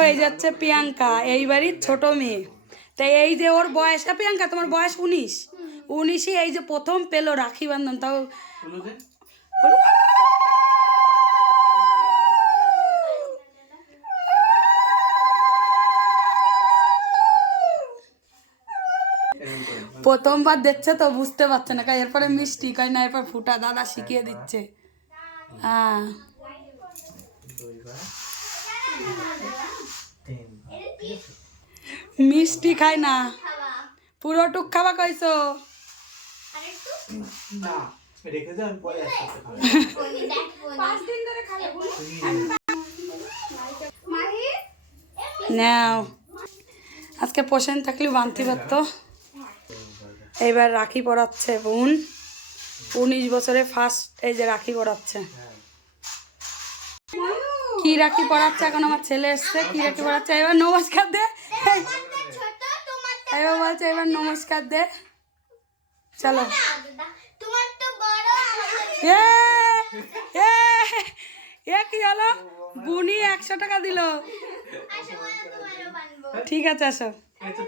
দেখো এই যাচ্ছে প্রিয়াঙ্কা, এই বাড়ির ছোট মেয়ে। তাই এই যে ওর বয়স, প্রিয়াঙ্কা তোমার বয়স 19, 19ই এই যে প্রথম পেলো রাখি বান্ধন। তাও প্রথমবার দেখছে তো বুঝতে পারছে না, এরপরে মিষ্টি কয় না, এরপর ফুটা দাদা শিখিয়ে দিচ্ছে। হ্যাঁ মিষ্টি খায় না, পুরোটুক খাওয়া কইছো। নাও আজকে পোষণ থাকলে বানতে পারতো। এইবার রাখি পরাচ্ছে বোন, 19 বছরে ফার্স্ট এই যে রাখি পরাচ্ছে। কি রাখি পরাচ্ছে এখন আমার ছেলে এসছে, কি রাখি পরাচ্ছে। এবার নমস্কার দে, এবার বলছে এবার নমস্কার দে। চলো কি হলো, বুনি 100 টাকা দিল। ঠিক আছে আসো।